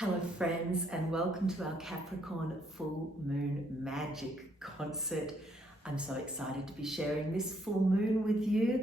Hello friends, and welcome to our Capricorn full moon magic concert. I'm so excited to be sharing this full moon with you.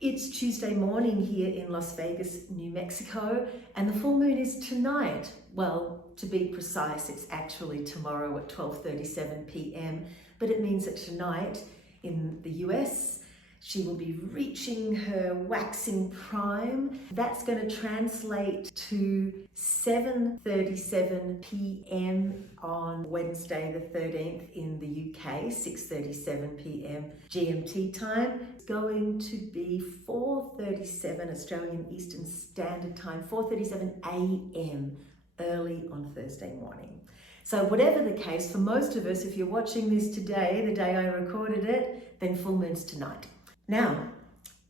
It's Tuesday morning here in Las Vegas, New Mexico, and the full moon is tonight. Well, to be precise, it's actually tomorrow at 12:37 p.m., but it means that tonight in the US, she will be reaching her waxing prime. That's going to translate to 7:37 p.m. on Wednesday the 13th in the UK, 6:37 p.m. GMT time. It's going to be 4:37 Australian Eastern Standard Time, 4:37 a.m. early on Thursday morning. So whatever the case, for most of us, if you're watching this today, the day I recorded it, then full moon's tonight. Now,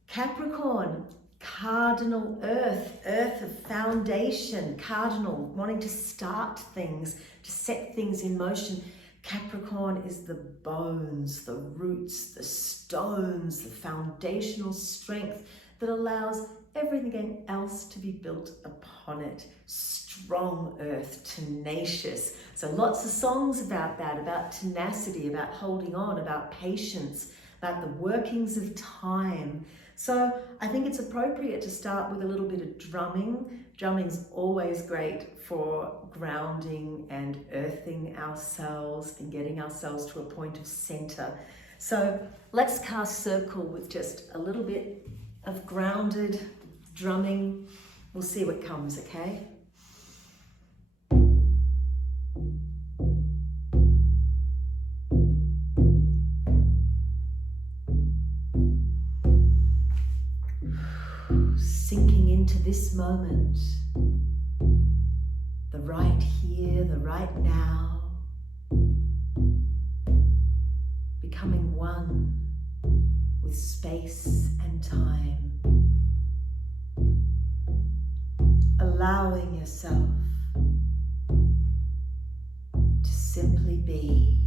Capricorn, Cardinal Earth, Earth of foundation, Cardinal, wanting to start things, to set things in motion. Capricorn is the bones, the roots, the stones, the foundational strength that allows everything else to be built upon it. Strong earth, tenacious. So lots of songs about that, about tenacity, about holding on, about patience, about the workings of time. So I think it's appropriate to start with a little bit of drumming. Drumming's always great for grounding and earthing ourselves and getting ourselves to a point of center. So let's cast circle with just a little bit of grounded drumming. We'll see what comes, okay? Sinking into this moment, the right here, the right now, becoming one with space and time, allowing yourself to simply be.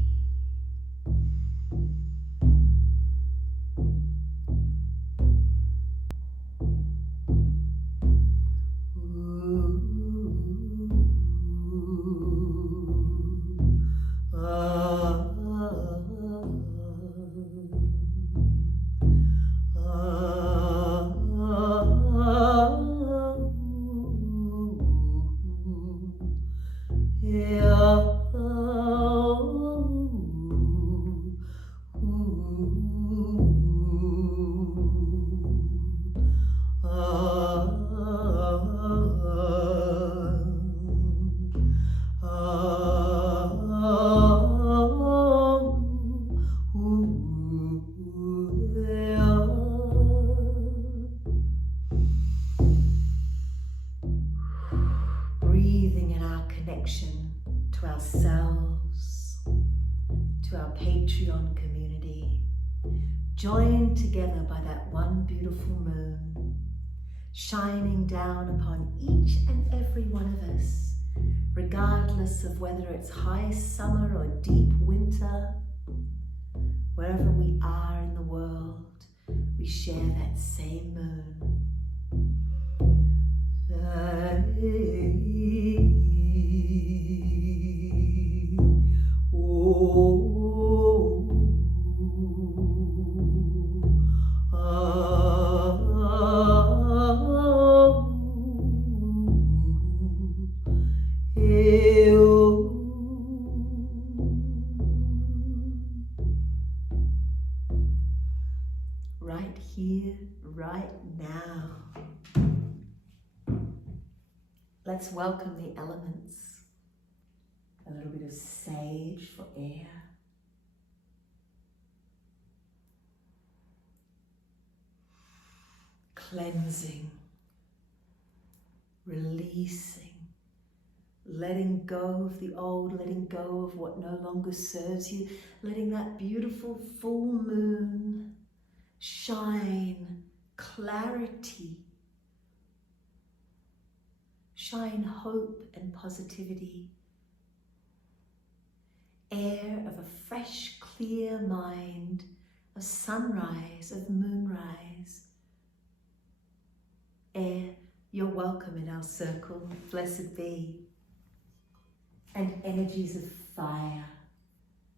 Breathing in our connection to ourselves, to our Patreon community, joined together by that one beautiful moon, shining down upon each and every one of us, regardless of whether it's high summer or deep winter. Wherever we are in the world, we share that same moon. Right here, right now. Let's welcome the elements. A little bit of sage for air. Cleansing, releasing, letting go of the old, letting go of what no longer serves you, letting that beautiful full moon shine clarity, shine hope and positivity, air of a fresh, clear mind, of sunrise, of moonrise. Air, you're welcome in our circle, blessed be. and energies of fire,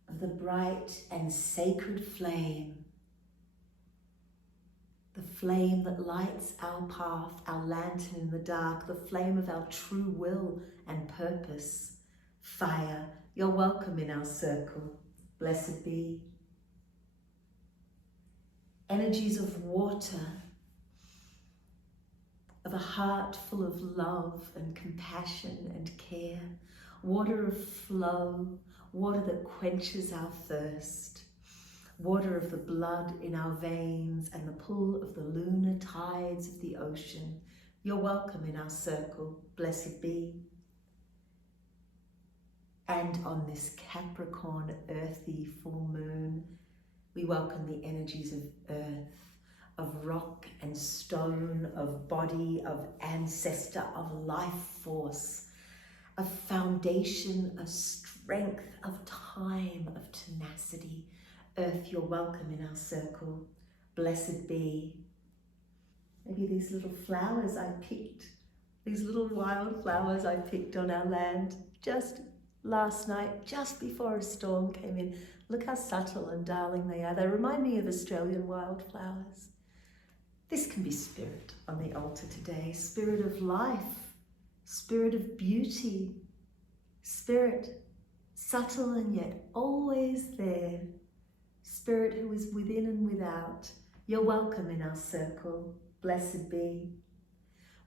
of the bright and sacred flame, the flame that lights our path, our lantern in the dark, the flame of our true will and purpose. Fire, you're welcome in our circle. Blessed be. Energies of water, of a heart full of love and compassion and care. Water of flow, water that quenches our thirst. Water of the blood in our veins and the pull of the lunar tides of the ocean. You're welcome in our circle. Blessed be. And on this Capricorn earthy full moon, we welcome the energies of earth, of rock and stone, of body, of ancestor, of life force, of foundation, of strength, of time, of tenacity. Earth, you're welcome in our circle. Blessed be. Maybe these little flowers I picked, these little wild flowers I picked on our land just last night, just before a storm came in. Look how subtle and darling they are. They remind me of Australian wildflowers. This can be spirit on the altar today. Spirit of life, spirit of beauty, spirit subtle and yet always there. Spirit who is within and without. You're welcome in our circle. Blessed be.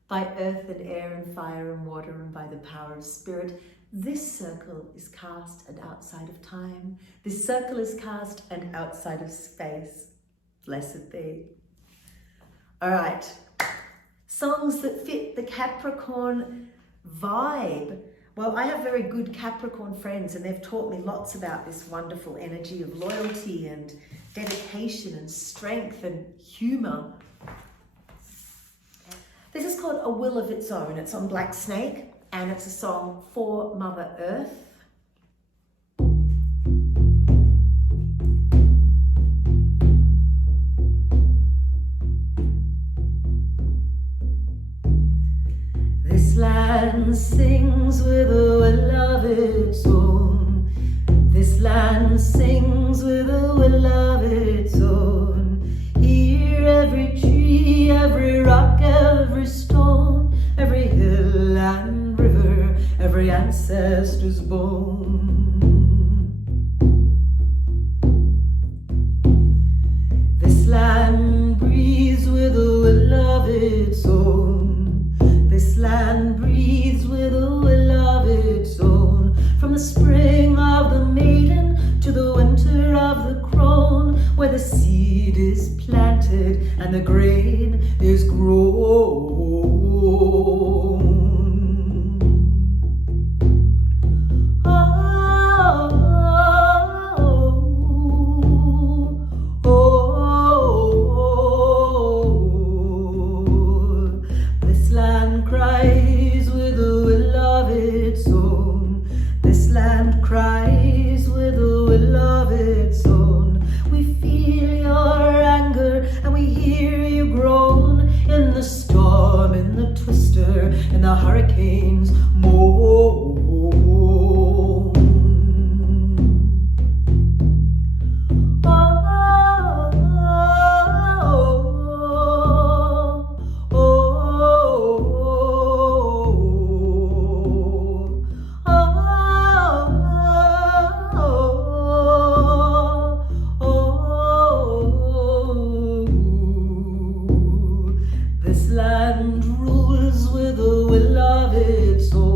By earth and air and fire and water and by the power of spirit, this circle is cast and outside of time. This circle is cast and outside of space. Blessed be. All right. Songs that fit the Capricorn vibe. Well, I have very good Capricorn friends and they've taught me lots about this wonderful energy of loyalty and dedication and strength and humor. This is called A Will of Its Own. It's on Black Snake and it's a song for Mother Earth. This land sings with a will of its own. This land sings with a will of its own. Hear every tree, every rock, every stone, every hill and river, every ancestor's bone. This land breathes with a will of its own. This land breathes with a will of its own. From the spring of the maiden to the winter of the crone, where the seed is planted and the grain is grown. This land cries with a will of its own. This land cries with a will of its own. We feel your anger and we hear you groan in the storm, in the twister, in the hurricane's moan. This land rules with a will of its own.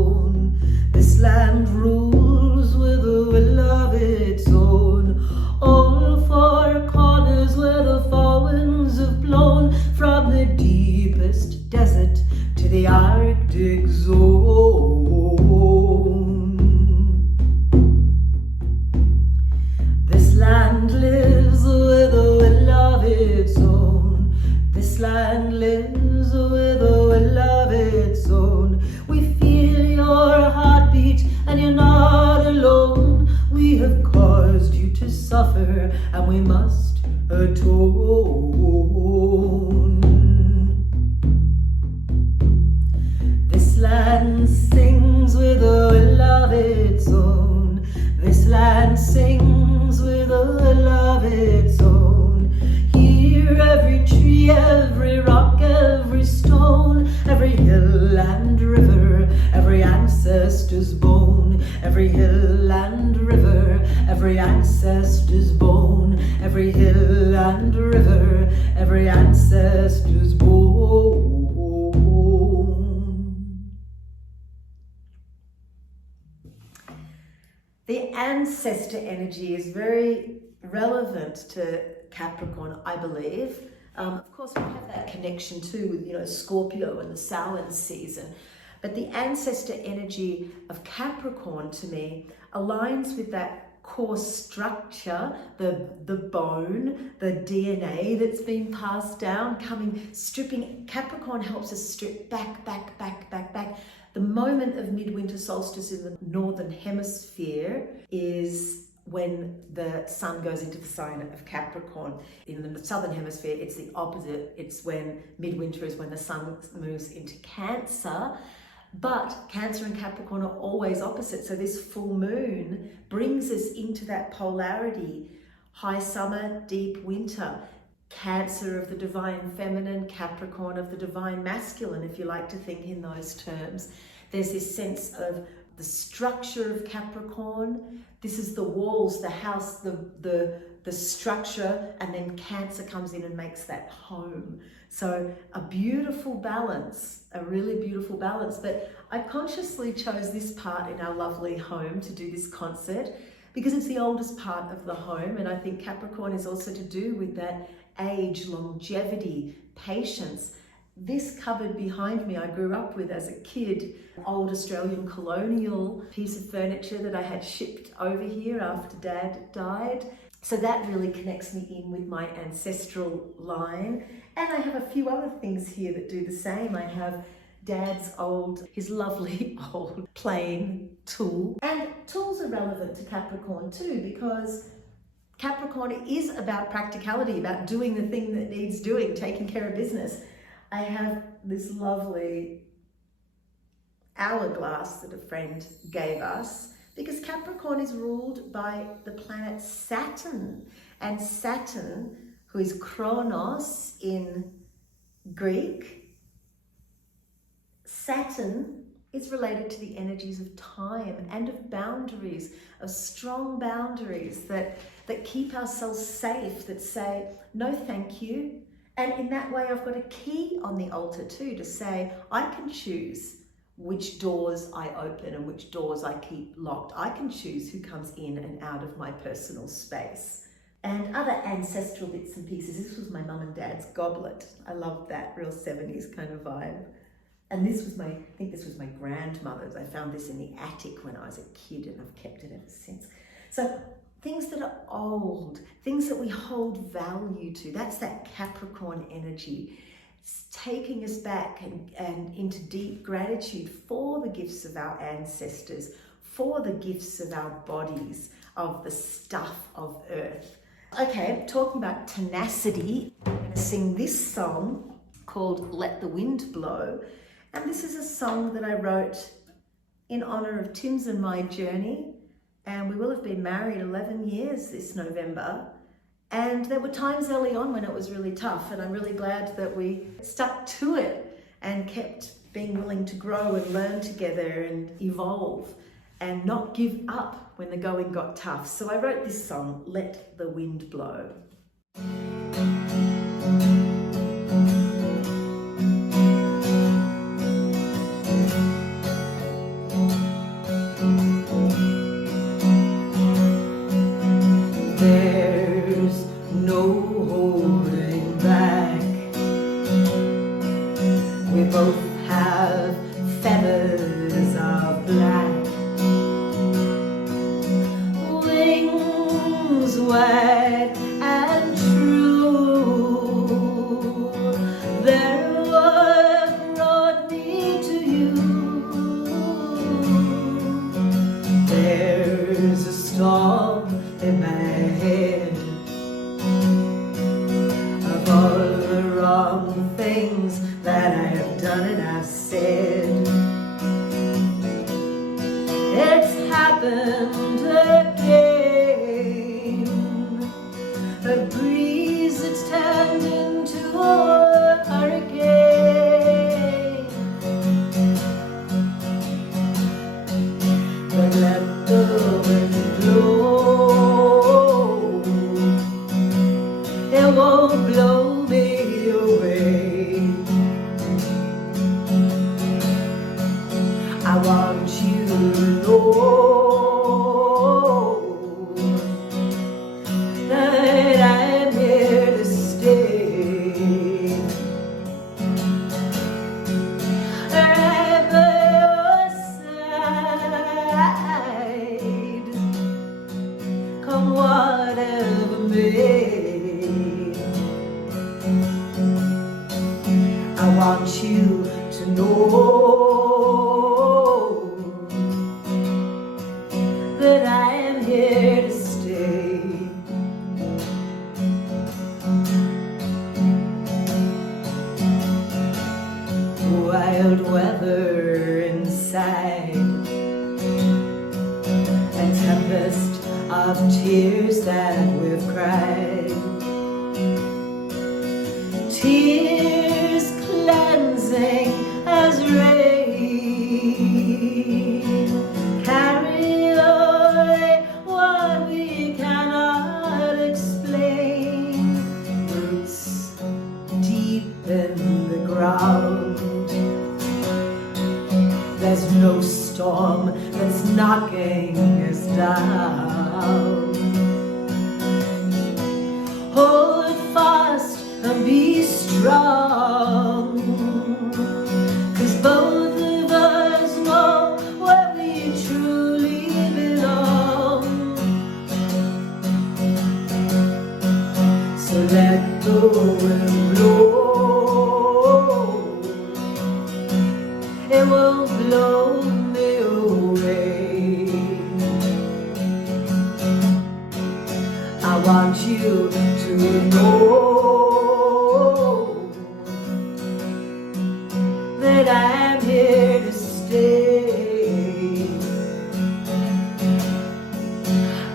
river, every ancestor's bone, every hill and river, every ancestor's bone, every hill and river, every ancestor's bone. The ancestor energy is very relevant to Capricorn, I believe. Of course, we have that connection too with, Scorpio and the Samhain season. But the ancestor energy of Capricorn, to me, aligns with that core structure, the bone, the DNA that's been passed down, stripping. Capricorn helps us strip back. The moment of midwinter solstice in the northern hemisphere is when the sun goes into the sign of Capricorn. In the southern hemisphere, it's the opposite. It's when midwinter is when the sun moves into Cancer. But Cancer and Capricorn are always opposite. So this full moon brings us into that polarity. High summer, deep winter. Cancer of the divine feminine, Capricorn of the divine masculine, if you like to think in those terms. There's this sense of the structure of Capricorn. This is the walls, the house, the structure, and then Cancer comes in and makes that home. So a beautiful balance, a really beautiful balance. But I consciously chose this part in our lovely home to do this concert because it's the oldest part of the home, and I think Capricorn is also to do with that age, longevity, patience. This cupboard behind me I grew up with as a kid, old Australian colonial piece of furniture that I had shipped over here after Dad died. So that really connects me in with my ancestral line. And I have a few other things here that do the same. I have his lovely old plain tool. And tools are relevant to Capricorn too, because Capricorn is about practicality, about doing the thing that needs doing, taking care of business. I have this lovely hourglass that a friend gave us because Capricorn is ruled by the planet Saturn. And Saturn, who is Chronos in Greek, Saturn is related to the energies of time and of boundaries, of strong boundaries that keep ourselves safe, that say, no thank you. And in that way, I've got a key on the altar too to say, I can choose which doors I open and which doors I keep locked. I can choose who comes in and out of my personal space. And other ancestral bits and pieces. This was my mum and dad's goblet. I loved that, real 70s kind of vibe. And this was I think this was my grandmother's. I found this in the attic when I was a kid and I've kept it ever since. So things that are old, things that we hold value to, that's that Capricorn energy. It's taking us back and into deep gratitude for the gifts of our ancestors, for the gifts of our bodies, of the stuff of earth. Okay, talking about tenacity, I'm going to sing this song called Let the Wind Blow. And this is a song that I wrote in honor of Tim's and my journey. And we will have been married 11 years this November. And there were times early on when it was really tough. And I'm really glad that we stuck to it and kept being willing to grow and learn together and evolve and not give up when the going got tough. So I wrote this song, Let the Wind Blow. There's no holding back. We both have feathers of black, wings wide and true. They're what brought me to you. There's a storm in my head of all the wrong things that I have done and I've said. It's happened again. A breeze that's turned into a hurricane. want you to know that I am here to stay. Wild weather inside, a tempest of tears that we've cried, tears cleansing as rain, carry away what we cannot explain, roots deep in the ground. There's no storm that's knocking us down. Hold fast and be strong, 'cause both of us know where we truly belong. So let the wind blow, it will blow me away. I want you to know that I'm here to stay,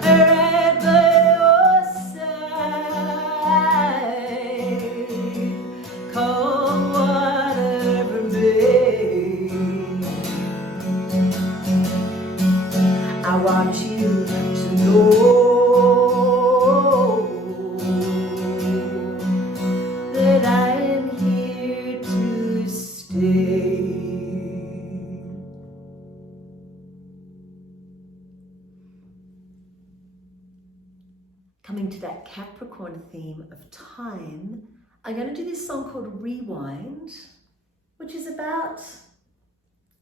right by your side, cold water may. I want you to know that I am here to stay. Coming to that Capricorn theme of time, I'm going to do this song called Rewind, which is about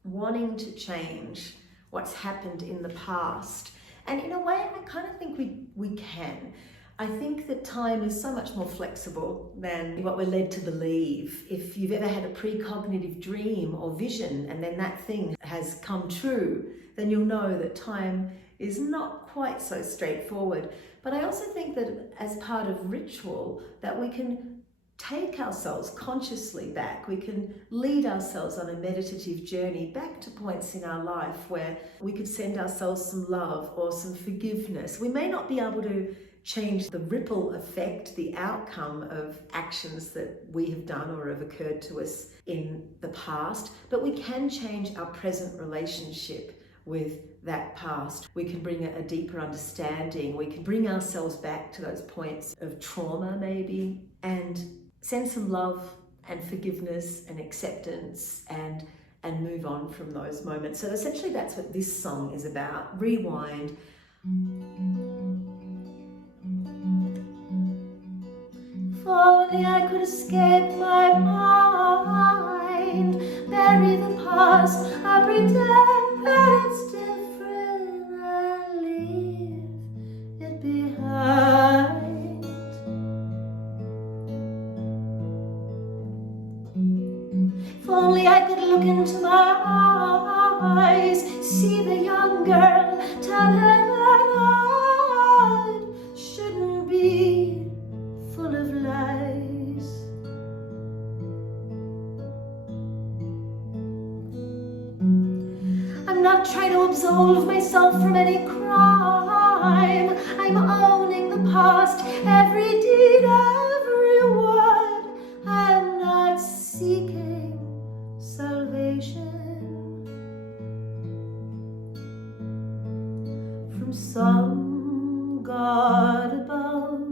wanting to change what's happened in the past. And in a way, I kind of think we can. I think that time is so much more flexible than what we're led to believe. If you've ever had a precognitive dream or vision and then that thing has come true, then you'll know that time is not quite so straightforward. But I also think that as part of ritual, that we can take ourselves consciously back. We can lead ourselves on a meditative journey back to points in our life where we could send ourselves some love or some forgiveness. We may not be able to change the ripple effect, the outcome of actions that we have done or have occurred to us in the past, but we can change our present relationship with that past. We can bring a deeper understanding. We can bring ourselves back to those points of trauma maybe, and send some love and forgiveness and acceptance and move on from those moments. So essentially that's what this song is about. Rewind. If only I could escape my mind, bury the past, I pretend that it's different, I leave it behind. If only I could look into my eyes, see the young girl, tell her that I shouldn't be full of lies. I'm not trying to absolve myself from any crime. I'm owning the past, every deed, every word. I'm not seeking salvation from some God above.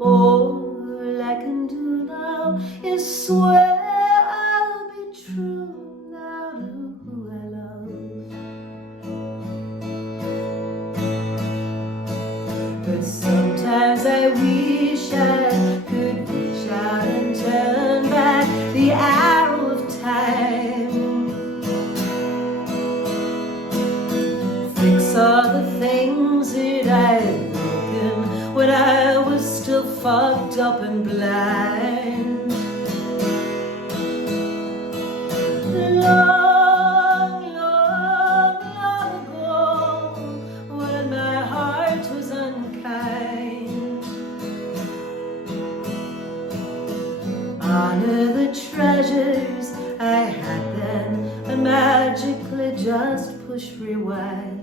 All I can do now is swear I'll be true now to who I love. But sometimes I wish I could reach out and turn back the arrow of time, fix all the things that I'd broken when I was still fucked up and blind. Long, long, long ago, when my heart was unkind, honor the treasures I had then, and magically just push rewind.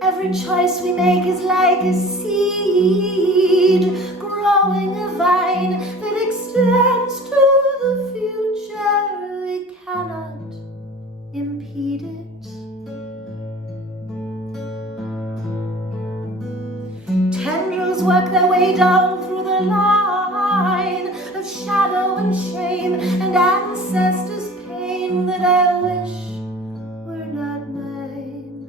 Every choice we make is like a seed, growing a vine that extends to the future. We cannot impede it. Tendrils work their way down through the line of shadow and shame and ancestors' pain that I wish were not mine.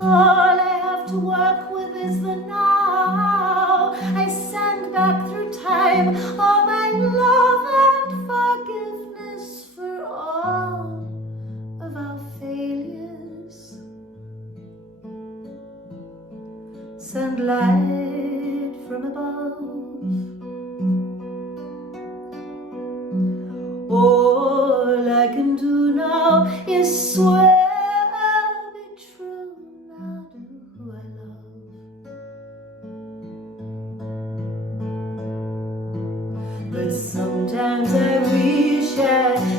All I have to work with is the now. I send back through time all my love and forgiveness for all of our failures. Send light from above. All I can do now is swear I'll be true now to who I love. But sometimes I wish I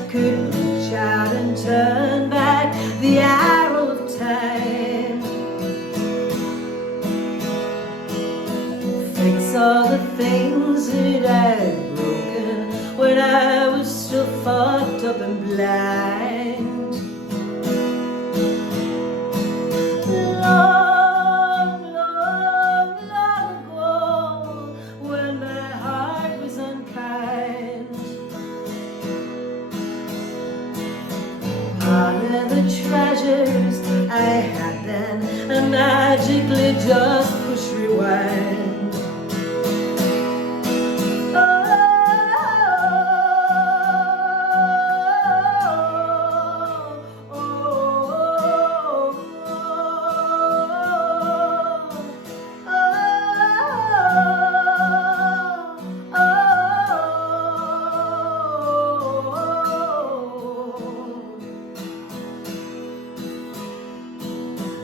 could reach out and turn back the arrow of time. Fix all the things that I'd broken when I was still fucked up and blind. Long, long, long ago, when my heart was unkind, honor the treasures I had then, and magically just push rewind.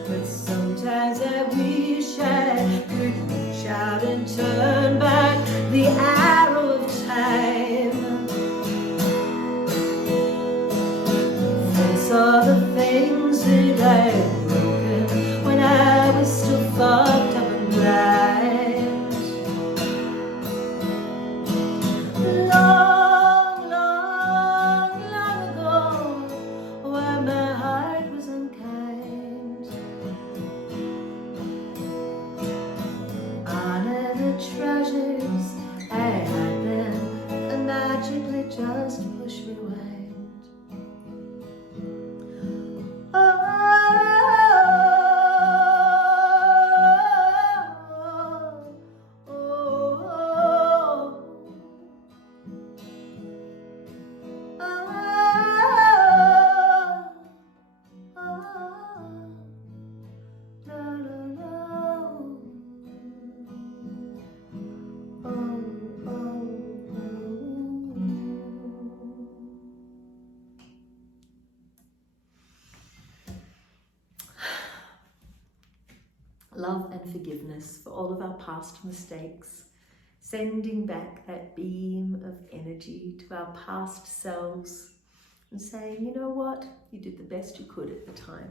But sometimes I wish I could reach out and turn back the arrow of time. Fix all the things that I had broken when I was still fucked up and blind. Long, long, long ago, when my heart was unkind, honor the treasures I had then, and magically just push rewind. Love and forgiveness for all of our past mistakes, sending back that beam of energy to our past selves and saying, you know what, you did the best you could at the time.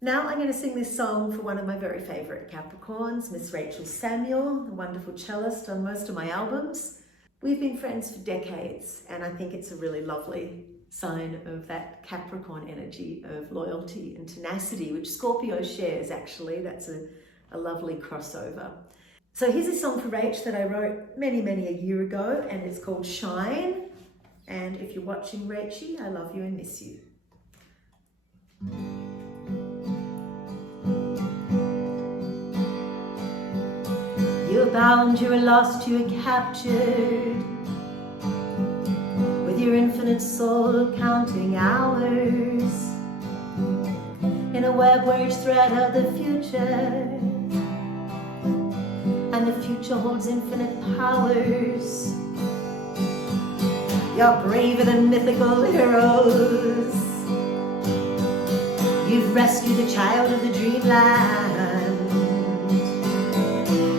Now I'm going to sing this song for one of my very favourite Capricorns, Miss Rachel Samuel, a wonderful cellist on most of my albums. We've been friends for decades, and I think it's a really lovely sign of that Capricorn energy of loyalty and tenacity, which Scorpio shares actually. That's a lovely crossover. So here's a song for Rach that I wrote many a year ago, and it's called Shine. And if you're watching, Rachie, I love you and miss you. You're bound, you're lost, you're captured. With with your infinite soul counting hours in a web where each thread held the future, and the future holds infinite powers. You're braver than mythical heroes. You've rescued the child of the dreamland.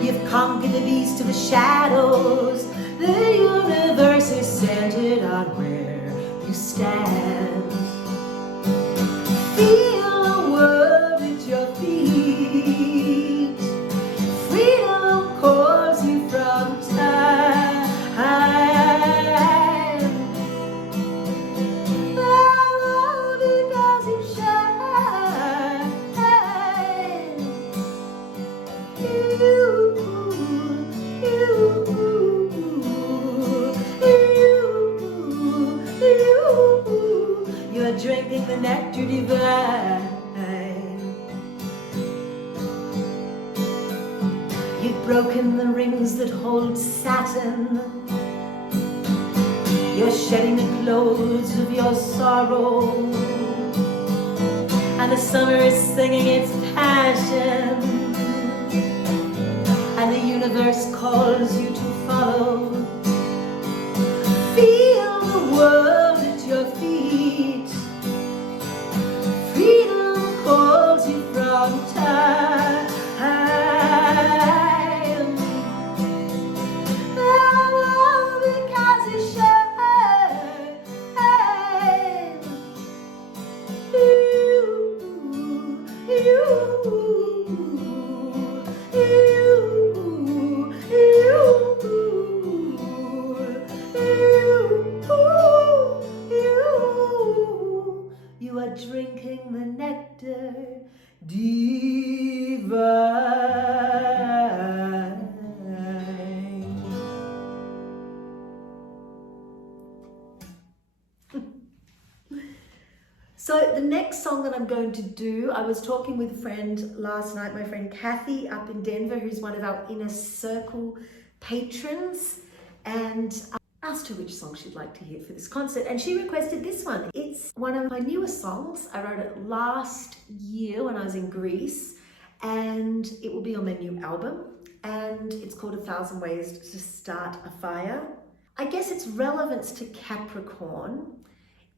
You've conquered the beast of the shadows. The universe is centered on where you stand. Feel the world at your feet. Freedom calls you from time. Oh, because you shine. You are drinking the nectar divine. You've broken the rings that hold Saturn. You're shedding the clothes of your sorrow, and the summer is singing its passion, and the universe calls you to follow. Feel the world at your feet. Freedom calls you from time. Oh, because you shine. You are drinking the nectar divine. So the next song that I'm going to do, I was talking with a friend last night, my friend Kathy up in Denver, who's one of our Inner Circle patrons, and I asked her which song she'd like to hear for this concert, and she requested this one. It's one of my newer songs. I wrote it last year when I was in Greece, and it will be on my new album, and it's called 1,000 Ways to Start a Fire. I guess its relevance to Capricorn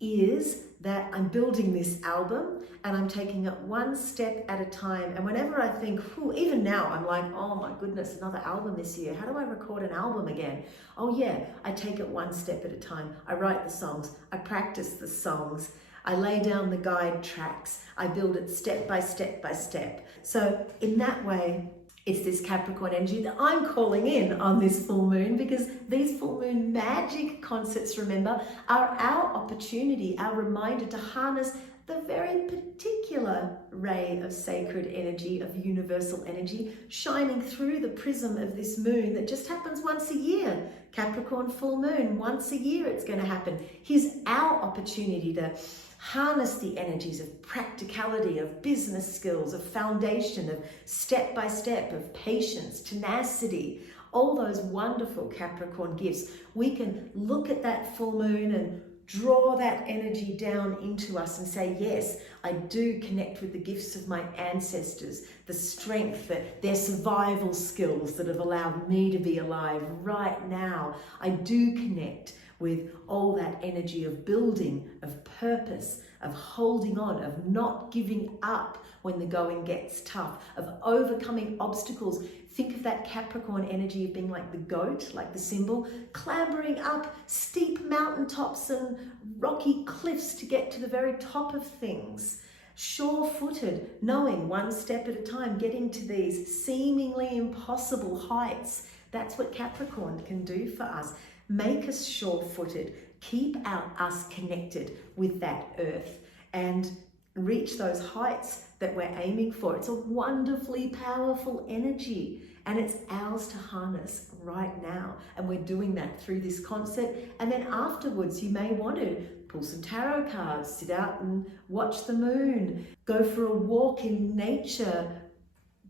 is that I'm building this album and I'm taking it one step at a time. And whenever I think, even now, I'm like, oh my goodness, another album this year. How do I record an album again? Oh yeah, I take it one step at a time. I write the songs, I practice the songs, I lay down the guide tracks, I build it step by step by step. So in that way, it's this Capricorn energy that I'm calling in on this full moon, because these full moon magic concerts, remember, are our opportunity, our reminder to harness the very particular ray of sacred energy, of universal energy, shining through the prism of this moon that just happens once a year. Capricorn full moon, once a year it's going to happen. Here's our opportunity to harness the energies of practicality, of business skills, of foundation, of step by step, of patience, tenacity, all those wonderful Capricorn gifts. We can look at that full moon and draw that energy down into us and say, yes, I do connect with the gifts of my ancestors, the strength, their survival skills that have allowed me to be alive right now. I do connect with all that energy of building, of purpose, of holding on, of not giving up when the going gets tough, of overcoming obstacles. Think of that Capricorn energy of being like the goat, like the symbol, clambering up steep mountaintops and rocky cliffs to get to the very top of things. Sure-footed, knowing one step at a time, getting to these seemingly impossible heights. That's what Capricorn can do for us. Make us sure-footed, keep us connected with that earth and reach those heights that we're aiming for. It's a wonderfully powerful energy and it's ours to harness right now. And we're doing that through this concert. And then afterwards, you may want to pull some tarot cards, sit out and watch the moon, go for a walk in nature,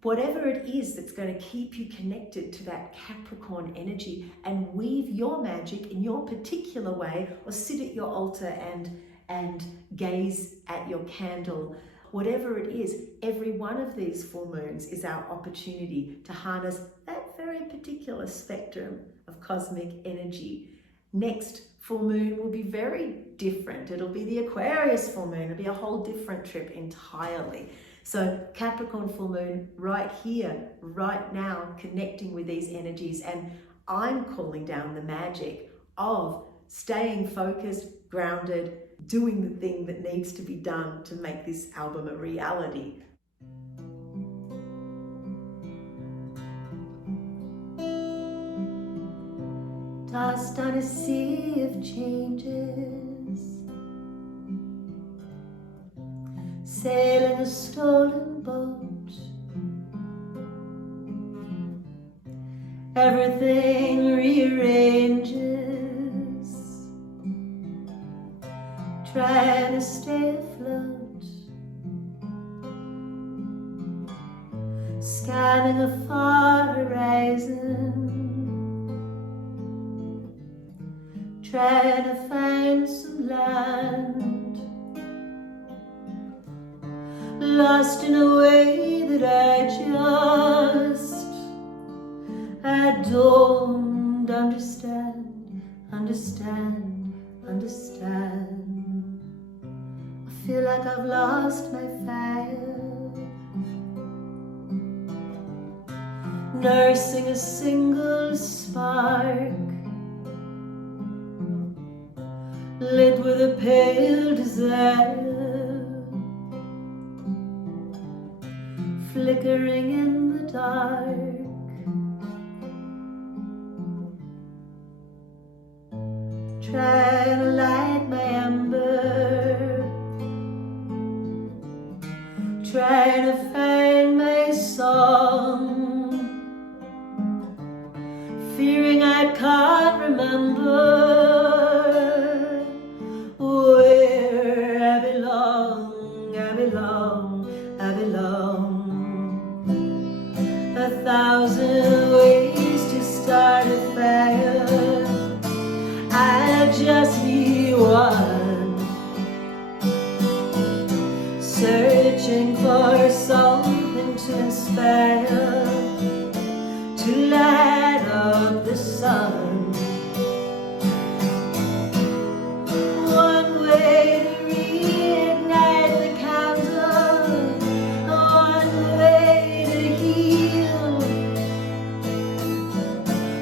whatever it is that's going to keep you connected to that Capricorn energy, and weave your magic in your particular way, or sit at your altar and gaze at your candle. Whatever it is, every one of these full moons is our opportunity to harness that very particular spectrum of cosmic energy. Next full moon will be very different. It'll be the Aquarius full moon. It'll be a whole different trip entirely. So Capricorn full moon right here, right now, connecting with these energies. And I'm calling down the magic of staying focused, grounded, doing the thing that needs to be done to make this album a reality. Tossed on a sea of changes, sailing a stolen boat, everything rearranges, trying to stay afloat, scanning a far horizon, trying to find some land, lost in a way that I don't understand. I feel like I've lost my fire, nursing a single spark, lit with a pale desire, flickering in the dark. Try to light my ember, try to find my song, fearing I can't remember where I belong. I belong. 1,000 ways to start a fire, I just need one, searching for something to inspire, to light up the sun. One way to reignite the candle, one way to heal,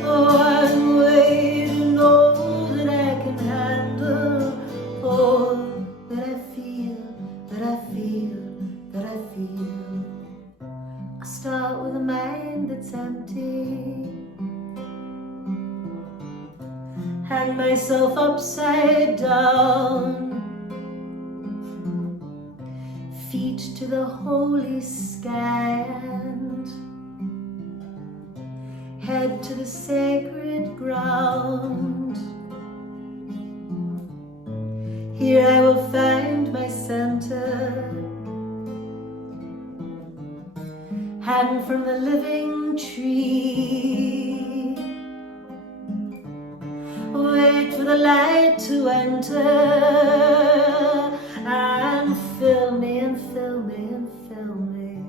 one way to know that I can handle all that I feel. I start with a mind that's empty, hang myself upside down, feet to the holy sky and head to the sacred ground. Here I will find my center, hang from the living tree, wait for the light to enter and fill me and fill me and fill me.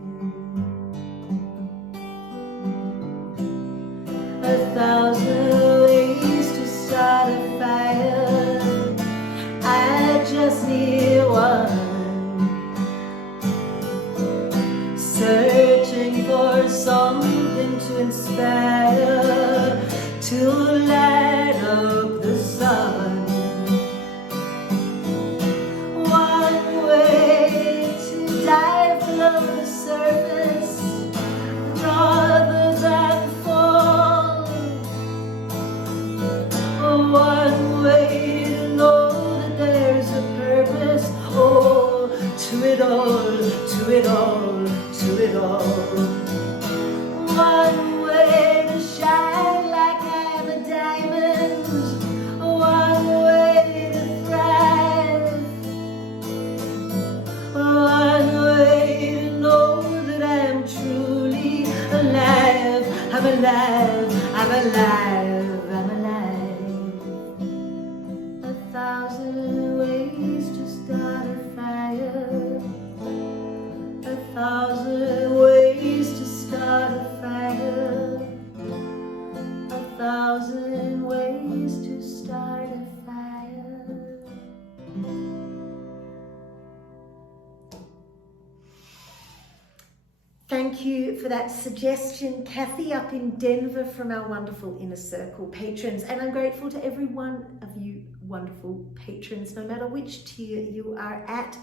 1,000 ways to start a fire, I just need one, searching for something to inspire, to light up the sun. One way to dive below the surface, rather than fall, 1,000 ways to start a fire. 1,000 ways to start a fire. 1,000 ways to start a fire. Thank you for that suggestion, Kathy, up in Denver from our wonderful Inner Circle patrons. And I'm grateful to every one of you wonderful patrons, no matter which tier you are at.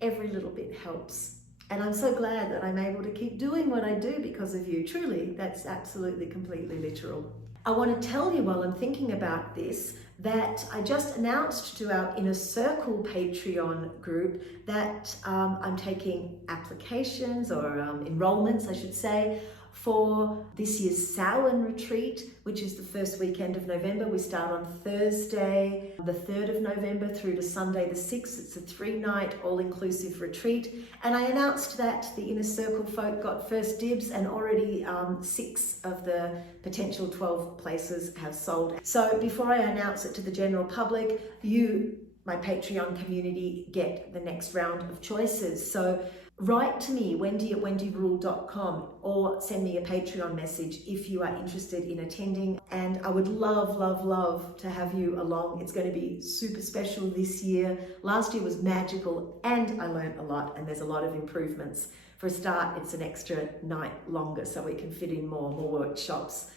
Every little bit helps. And I'm so glad that I'm able to keep doing what I do because of you. Truly, that's absolutely, completely literal. I want to tell you while I'm thinking about this that I just announced to our Inner Circle Patreon group that I'm taking applications or enrollments, I should say, for this year's Samhain retreat, which is the first weekend of November. We start on Thursday, the 3rd of November through to Sunday the 6th. It's a 3-night all-inclusive retreat. And I announced that the Inner Circle folk got first dibs, and already 6 of the potential 12 places have sold. So before I announce it to the general public, you, my Patreon community, get the next round of choices. So write to me, wendy@wendyrule.com, or send me a Patreon message if you are interested in attending. And I would love, love, love to have you along. It's going to be super special this year. Last year was magical and I learned a lot, and there's a lot of improvements. For a start, it's an extra night longer so we can fit in more workshops.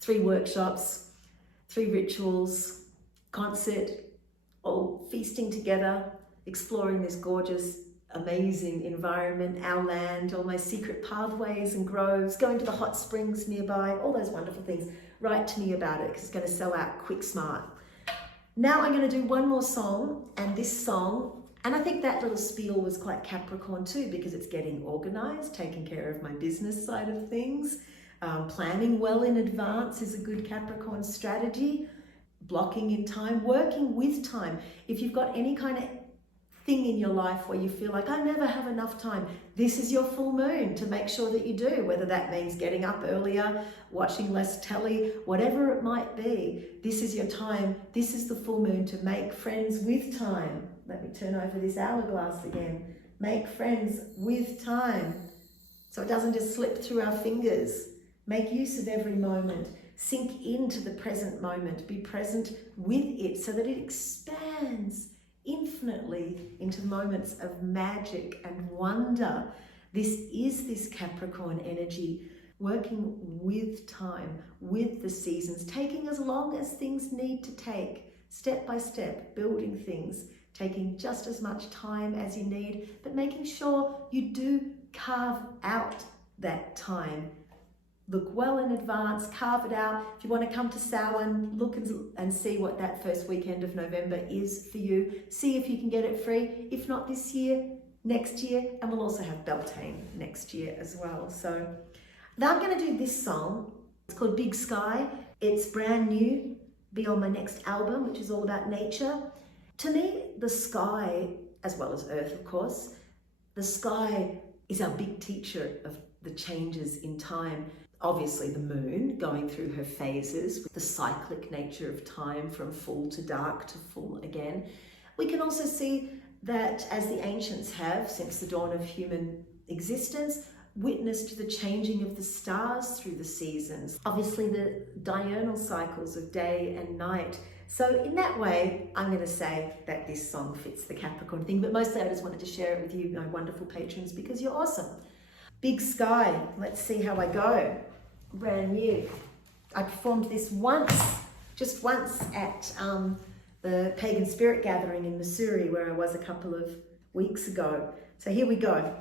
3 workshops, 3 rituals, concert, all feasting together, exploring this gorgeous, amazing environment, our land, all my secret pathways and groves, going to the hot springs nearby, all those wonderful things. Write to me about it because it's going to sell out quick smart. Now I'm going to do one more song, and this song, and I think that little spiel was quite Capricorn too, because it's getting organized, taking care of my business side of things. Planning well in advance is a good Capricorn strategy. Blocking in time, working with time. If you've got any kind of thing in your life where you feel like I never have enough time, this is your full moon to make sure that you do, whether that means getting up earlier, watching less telly, whatever it might be. This is your time. This is the full moon to make friends with time. Let me turn over this hourglass again. Make friends with time so it doesn't just slip through our fingers. Make use of every moment. Sink into the present moment. Be present with it so that it expands infinitely into moments of magic and wonder. This is this Capricorn energy, working with time, with the seasons, taking as long as things need to take, step by step, building things, taking just as much time as you need, but making sure you do carve out that time. Look well in advance, carve it out. If you want to come to Samhain, look and see what that first weekend of November is for you. See if you can get it free. If not this year, next year, and we'll also have Beltane next year as well. So now I'm going to do this song. It's called Big Sky. It's brand new, be on my next album, which is all about nature. To me, the sky, as well as Earth, of course, the sky is our big teacher of the changes in time. Obviously the moon going through her phases with the cyclic nature of time from full to dark to full again. We can also see that, as the ancients have since the dawn of human existence, witnessed the changing of the stars through the seasons. Obviously the diurnal cycles of day and night. So in that way, I'm going to say that this song fits the Capricorn thing, but mostly I just wanted to share it with you, my wonderful patrons, because you're awesome. Big Sky, let's see how I go. Brand new. I performed this just once at the Pagan Spirit Gathering in Missouri, where I was a couple of weeks ago. So here we go.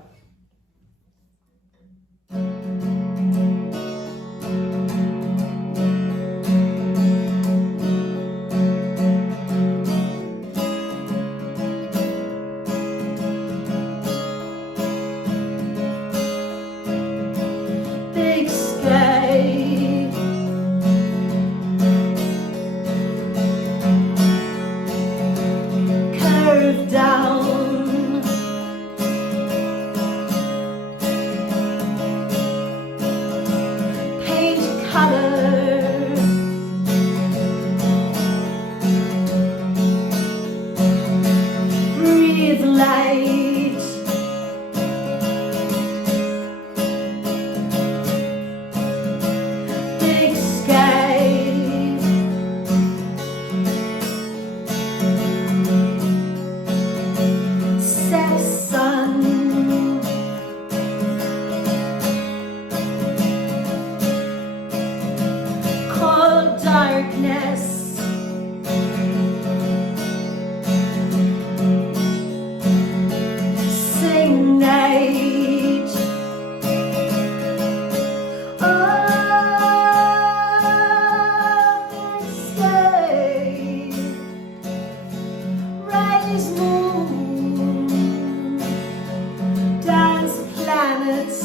always moon, dance planets,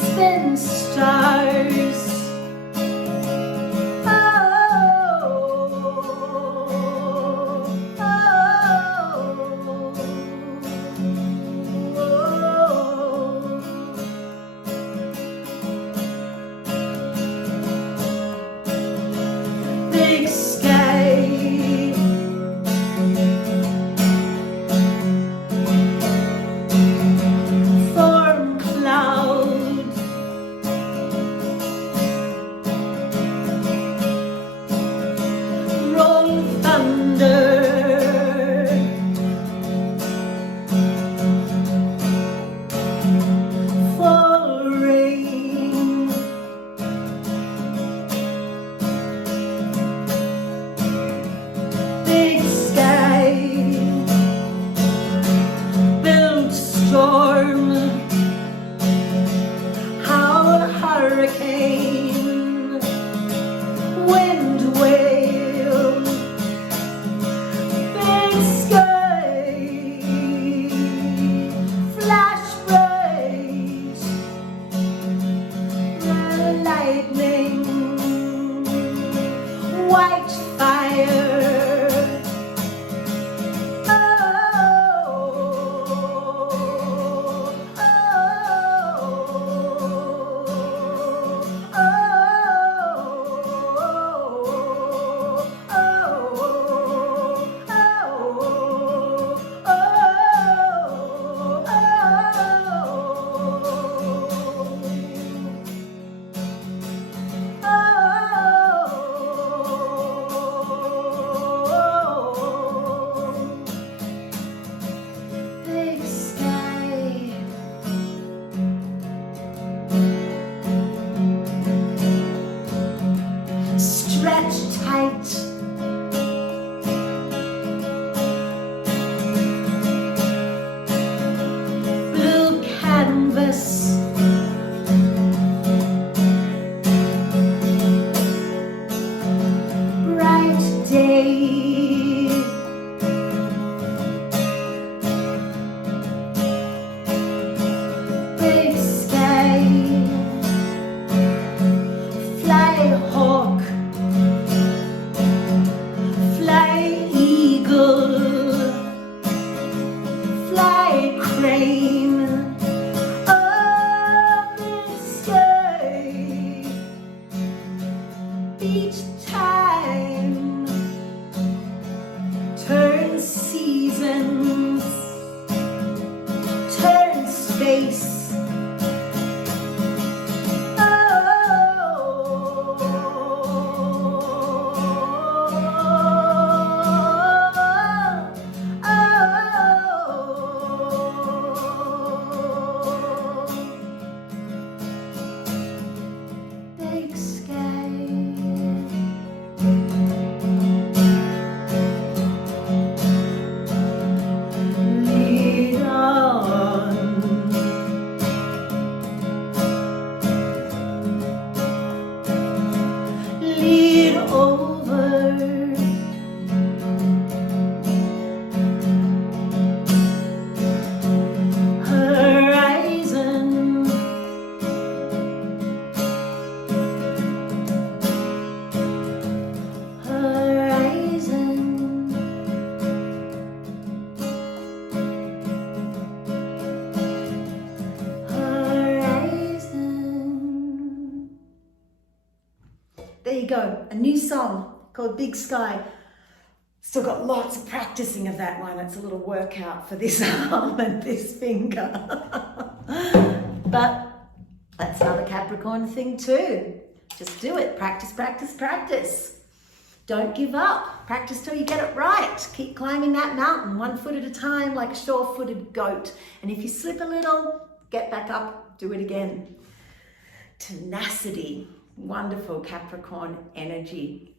spin stars. Big sky, form cloud, roll thunder, fall rain, big sky, build storm, howl hurricane, wind wave, big sky, flash rays, lightning, white fire. Big sky, stretch tight, blue canvas, bright day, big sky, fly hawk, fly eagle, fly crane, up in sky, each time, turn seasons, turn space. Big sky, lead on, lead over, horizon, horizon, horizon. There you go, a new song called Big Sky. Still got lots of practicing of that one. It's a little workout for this arm and this finger. But that's another Capricorn thing too. Just do it. Practice, practice, practice. Don't give up. Practice till you get it right. Keep climbing that mountain 1 foot at a time like a sure-footed goat. And if you slip a little, get back up, do it again. Tenacity. Wonderful Capricorn energy.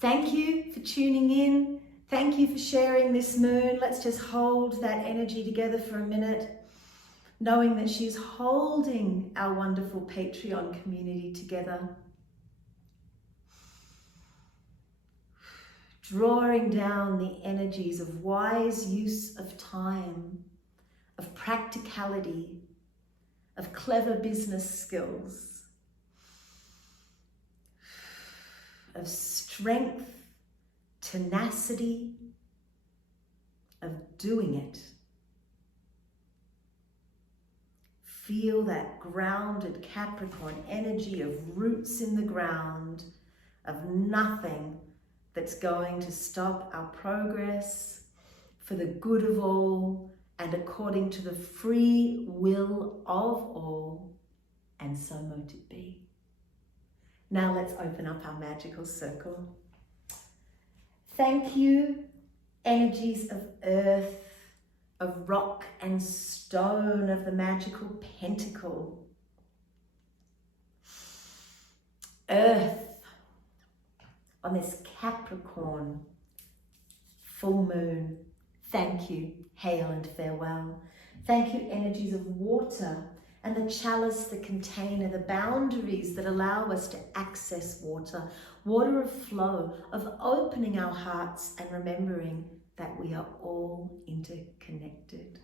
Thank you for tuning in. Thank you for sharing this moon. Let's just hold that energy together for a minute, knowing that she's holding our wonderful Patreon community together. drawing down the energies of wise use of time, of practicality, of clever business skills, of strength, tenacity, of doing it. Feel that grounded Capricorn energy of roots in the ground, of nothing that's going to stop our progress for the good of all and according to the free will of all, and so mote it be. Now let's open up our magical circle. Thank you, energies of earth, of rock and stone, of the magical pentacle. Earth, on this Capricorn full moon, thank you, hail and farewell. Thank you, energies of water and the chalice, the container, the boundaries that allow us to access water, water of flow, of opening our hearts and remembering that we are all interconnected.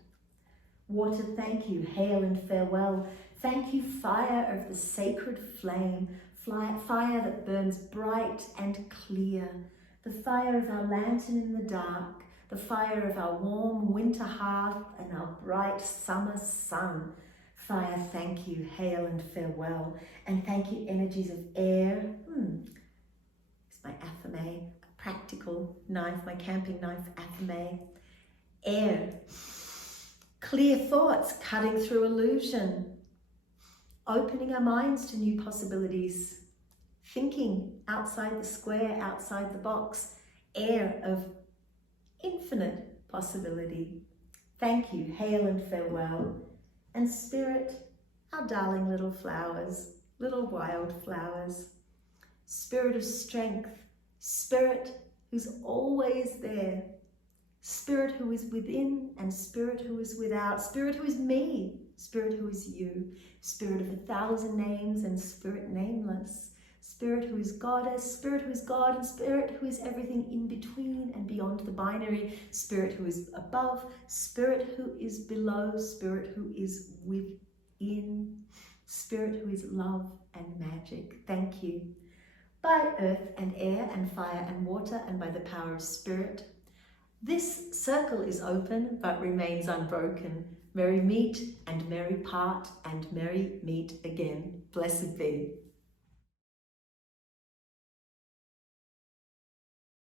Water, thank you, hail and farewell. Thank you, fire of the sacred flame, fire that burns bright and clear, the fire of our lantern in the dark, the fire of our warm winter hearth and our bright summer sun. Fire, thank you, hail and farewell. And thank you, energies of air. It's my athame, a practical knife, my camping knife, athame. Air, clear thoughts cutting through illusion, opening our minds to new possibilities, thinking outside the square, outside the box. Air of infinite possibility. Thank you, hail and farewell. And spirit, our darling little flowers, little wild flowers. Spirit of strength, spirit who's always there. Spirit who is within and spirit who is without. Spirit who is me, spirit who is you. Spirit of 1,000 names and spirit nameless. Spirit who is goddess, spirit who is God, and spirit who is everything in between and beyond the binary. Spirit who is above, spirit who is below, spirit who is within, spirit who is love and magic. Thank you. By earth and air and fire and water and by the power of spirit, this circle is open but remains unbroken. Merry meet and merry part and merry meet again. Blessed be.